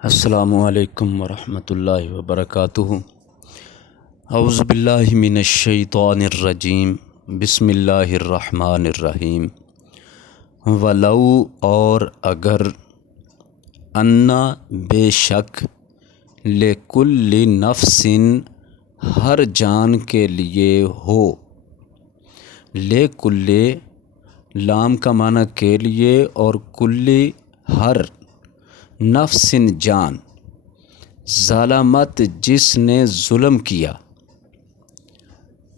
السلام علیکم ورحمۃ اللہ وبرکاتہ۔ اعوذ باللہ من الشیطان الرجیم، بسم اللہ الرحمن الرحیم۔ ولو اور اگر، انا بے شک، لکل نفس ہر جان کے لیے ہو، لکل لام کا معنی کے لیے اور کلی ہر، نفس جان، ظلمت جس نے ظلم کیا،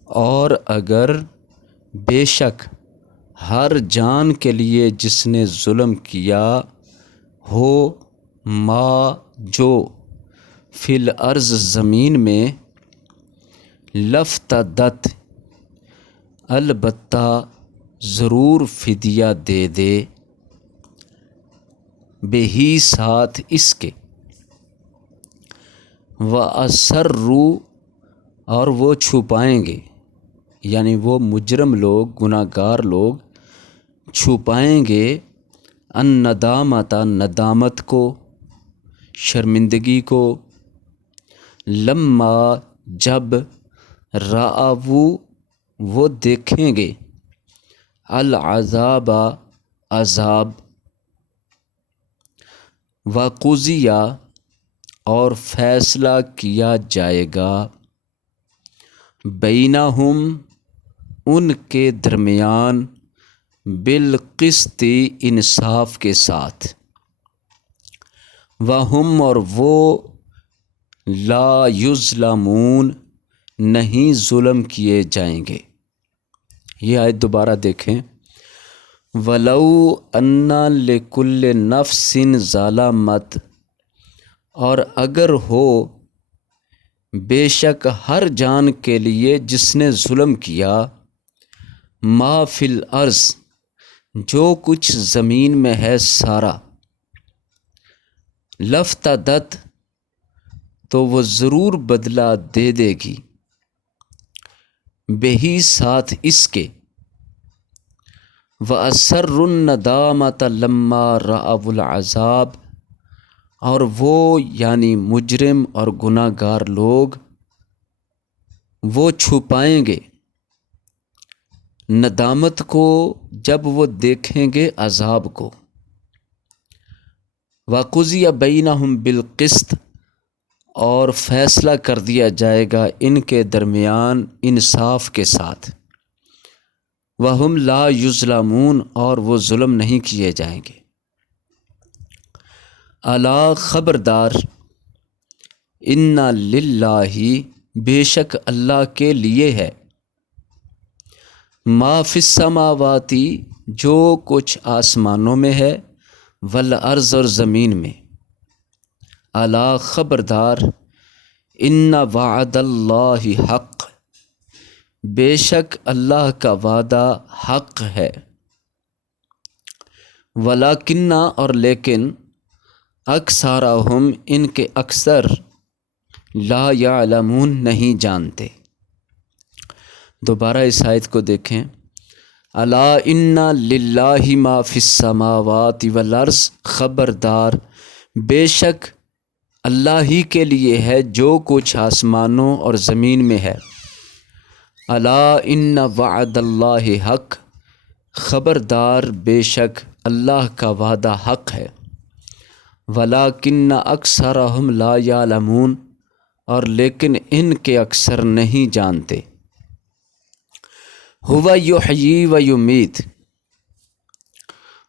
اور اگر بے شک ہر جان کے لیے جس نے ظلم کیا ہو، ما جو، فی الارض زمین میں، لفتدت البتہ ضرور فدیہ دے دے، بہی ساتھ اس کے، وَأَسَرُّوا اور وہ چھپائیں گے، یعنی وہ مجرم لوگ، گناہ گار لوگ چھپائیں گے، الندامت ندامت کو، شرمندگی کو، لما جب، رأوا وہ دیکھیں گے، العذاب عذاب، وقضی اور فیصلہ کیا جائے گا، بینہم ان کے درمیان، بالقسط انصاف کے ساتھ، وہم اور وہ، لا یظلمون نہیں ظلم کیے جائیں گے۔ یہ آیت دوبارہ دیکھیں، ولو ان لکل نفس ظلمت، اور اگر ہو بے شک ہر جان کے لیے جس نے ظلم کیا، ما فی الارض جو کچھ زمین میں ہے سارا، لفتدت تو وہ ضرور بدلہ دے دے گی، بہی ساتھ اس کے، وَأَسَرُّوا النَّدَامَةَ لَمَّا رَأَوُا الْعَذَابَ اور وہ یعنی مجرم اور گناہ گار لوگ وہ چھپائیں گے ندامت کو جب وہ دیکھیں گے عذاب کو، وَقُضِیَ بَیْنَہُم بِالْقِسْطِ اور فیصلہ کر دیا جائے گا ان کے درمیان انصاف کے ساتھ، وَہُم لا یظلمون اور وہ ظلم نہیں کیے جائیں گے۔ الا خبردار، ان للہ بے شک اللہ کے لیے ہے، ما فی السماوات جو کچھ آسمانوں میں ہے، والارض اور زمین میں، الا خبردار، ان وعد اللہ حق بے شک اللہ کا وعدہ حق ہے، ولکن اور لیکن، اکثرہم ان کے اکثر، لا یعلمون نہیں جانتے۔ دوبارہ اس آیت کو دیکھیں، الا ان للہ ما فی السماوات والارض خبردار بے شک اللہ ہی کے لیے ہے جو کچھ آسمانوں اور زمین میں ہے، الا ان وعد اللہ حق خبردار بے شک اللہ کا وعدہ حق ہے، ولیکن اکثرہم لا یعلمون اور لیکن ان کے اکثر نہیں جانتے۔ ہوا یحیی و یمیت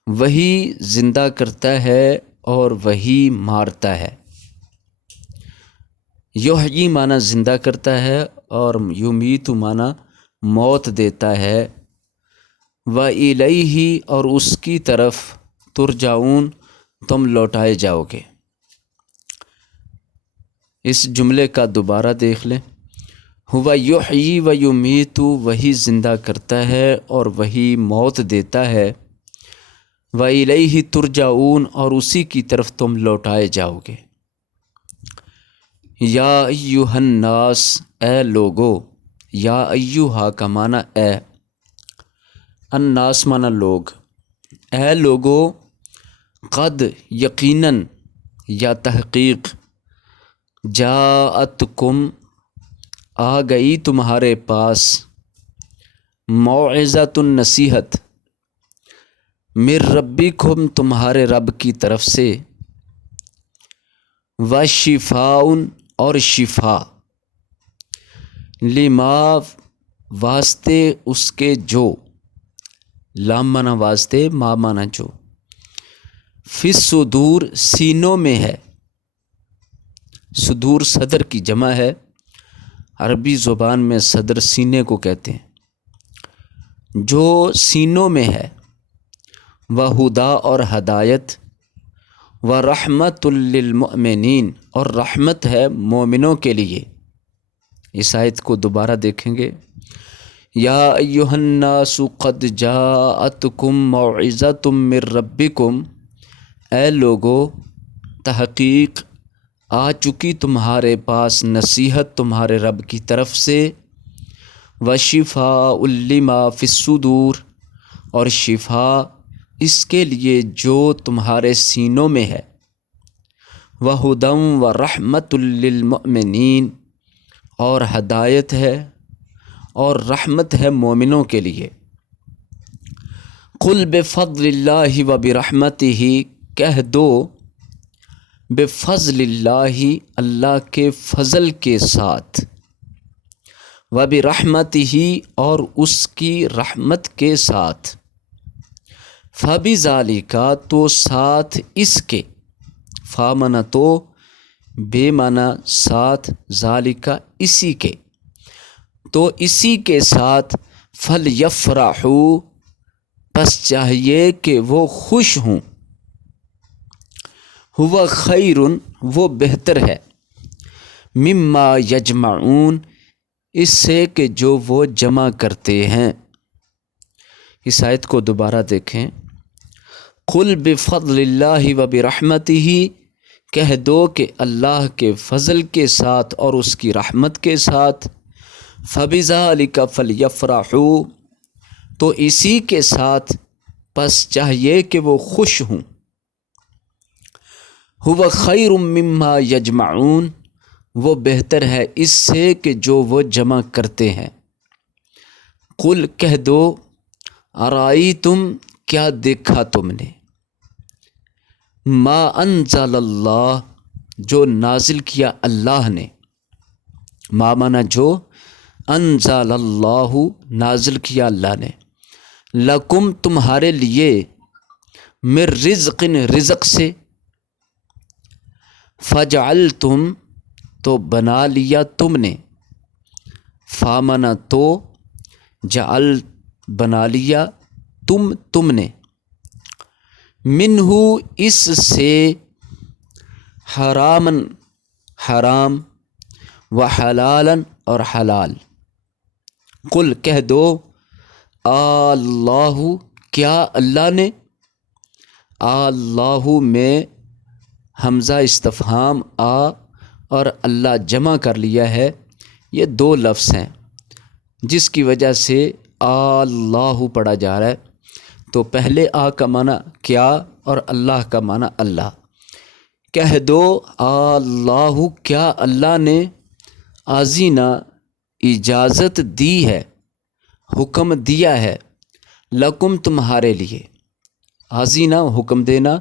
وہی زندہ کرتا ہے اور وہی مارتا ہے۔ یحیی معنی زندہ کرتا ہے اور یمیت معنی موت دیتا ہے، وَإِلَيْهِ اور اس کی طرف، ترجعون تم لوٹائے جاؤ گے۔ اس جملے کا دوبارہ دیکھ لیں، ہوا یحیی و یمیت وہی زندہ کرتا ہے اور وہی موت دیتا ہے، وَإِلَيْهِ ترجعون اور اسی کی طرف تم لوٹائے جاؤ گے۔ یا ایہا الناس اے لوگو، یا ایہا کا معنی اے، الناس معنی لوگ، اے لوگو، قد یقیناً، یا تحقیق جاءتکم آ گئی تمہارے پاس موعظۃ نصیحت من ربکم تمہارے رب کی طرف سے وشفاء اور شفا لما واسطے اس کے جو لام مانا واسطے ما مانا جو فی الصدور سینوں میں ہے صدور صدر کی جمع ہے عربی زبان میں صدر سینے کو کہتے ہیں جو سینوں میں ہے وہدا اور ہدایت ورحمۃ للمؤمنین اور رحمت ہے مومنوں کے لیے۔ اس آیت کو دوبارہ دیکھیں گے، یا ایھا الناس قد جاءتکم موعظۃ من ربکم، اے لوگو تحقیق آ چکی تمہارے پاس نصیحت تمہارے رب کی طرف سے، وشفاء لما فی الصدور اور شفا اس کے لیے جو تمہارے سینوں میں ہے، وہدی ورحمۃ للمؤمنین اور ہدایت ہے اور رحمت ہے مومنوں کے لیے۔ قل بفضل اللہ وبرحمتہ، کہہ دو بفضل اللہ اللہ کے فضل کے ساتھ، وبرحمتہ اور اس کی رحمت کے ساتھ، فبذالک تو ساتھ اس کے، فا مانا تو، بے مانا ساتھ، ذالک اسی کے، تو اسی کے ساتھ فلیفرحوا پس چاہیے کہ وہ خوش ہوں، ہوا خیر وہ بہتر ہے، مما یجمعون اس سے کہ جو وہ جمع کرتے ہیں۔ اس آیت کو دوبارہ دیکھیں، قل بفضل اللہ وبرحمتہ، کہہ دو کہ اللہ کے فضل کے ساتھ اور اس کی رحمت کے ساتھ، فبذالک فلیفرحوا تو اسی کے ساتھ پس چاہیے کہ وہ خوش ہوں، ہوا خیر مما یجمعون وہ بہتر ہے اس سے کہ جو وہ جمع کرتے ہیں۔ قل کہہ دو ارائیتم کیا دیکھا تم نے، ما انزل اللہ جو نازل کیا اللہ نے، ما مانا جو، انزل اللہ نازل کیا اللہ نے، لکم تمہارے لیے، من رزق رزق سے، فجعلتم تو بنا لیا تم نے، فا مانا تو، جعل بنا لیا تم نے، منہ اس سے، حرامن حرام، وحلالا اور حلال۔ قل کہہ دو اللہ کیا اللہ نے، اللہ میں حمزہ استفہام آ اور اللہ جمع کر لیا ہے، یہ دو لفظ ہیں جس کی وجہ سے اللہ پڑھا جا رہا ہے۔ تو پہلے آ کا معنی کیا اور اللہ کا معنی اللہ۔ کہہ دو اللہ کیا اللہ نے، آذینا اجازت دی ہے، حکم دیا ہے، لکم تمہارے لیے، آذینا حکم دینا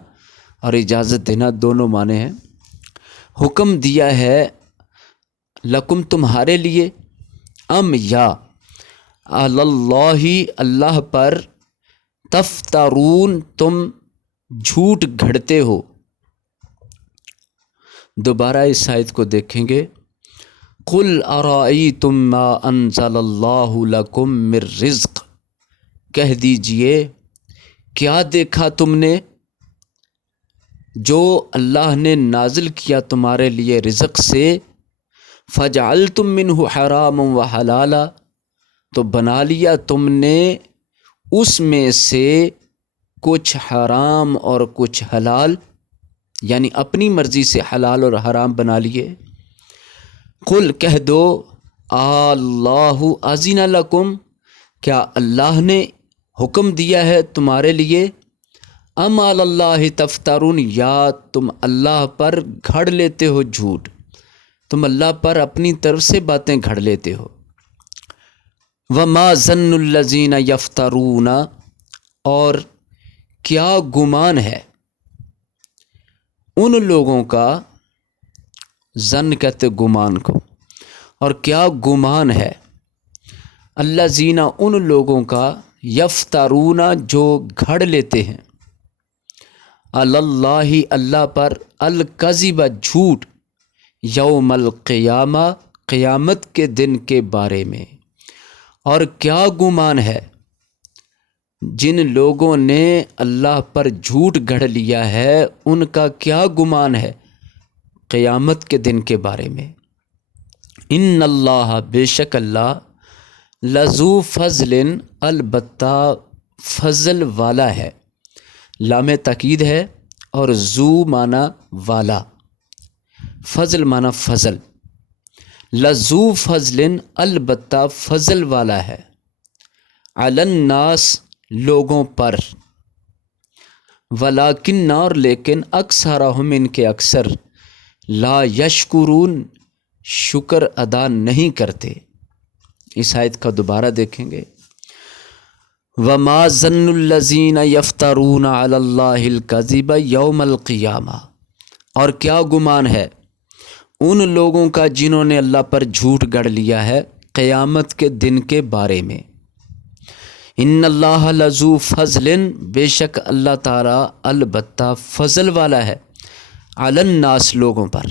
اور اجازت دینا دونوں معنی ہیں، حکم دیا ہے لکم تمہارے لیے، ام یا علی اللہ اللہ پر، تفترون تم جھوٹ گھڑتے ہو۔ دوبارہ اس آیت کو دیکھیں گے، قل ارائیتم ما انزل اللہ لکم من رزق، کہہ دیجئے کیا دیکھا تم نے جو اللہ نے نازل کیا تمہارے لیے رزق سے، فجعلتم منہ حراما وحلالا تو بنا لیا تم نے اس میں سے کچھ حرام اور کچھ حلال، یعنی اپنی مرضی سے حلال اور حرام بنا لیے۔ قل کہہ دو اللہ اذن لکم کیا اللہ نے حکم دیا ہے تمہارے لیے، ام علی اللہ تفترون، یا تم اللہ پر گھڑ لیتے ہو جھوٹ، تم اللہ پر اپنی طرف سے باتیں گھڑ لیتے ہو۔ وما ظن الذین یفترون، اور کیا گمان ہے ان لوگوں کا، ظن کہتے گمان کو، اور کیا گمان ہے الذین ان لوگوں کا، یفترون جو گھڑ لیتے ہیں، علی اللہ اللہ پر، الکذب جھوٹ، یوم القیامہ قیامت کے دن کے بارے میں۔ اور کیا گمان ہے جن لوگوں نے اللہ پر جھوٹ گھڑ لیا ہے، ان کا کیا گمان ہے قیامت کے دن کے بارے میں۔ ان اللہ، بے شک اللہ، لذو فضل، البتہ فضل والا ہے، لام تاکید ہے، اور ذو معنی والا، فضل معنی فضل، لذو فضل البتہ فضل والا ہے، علی الناس لوگوں پر، ولیکن اور لیکن، اکثرہم ان کے اکثر، لا یشکرون شکر ادا نہیں کرتے۔ اس آیت کا دوبارہ دیکھیں گے، وما ظن الذین یفترون علی اللہ الکذب یوم القیامہ، اور کیا گمان ہے ان لوگوں کا جنہوں نے اللہ پر جھوٹ گڑھ لیا ہے قیامت کے دن کے بارے میں۔ ان اللہ لذو فضل، بے شک اللہ تعالیٰ البتہ فضل والا ہے، علی الناس لوگوں پر،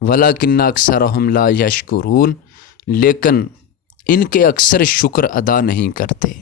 ولیکن اکثرہم لا یشکرون لیکن ان کے اکثر شکر ادا نہیں کرتے۔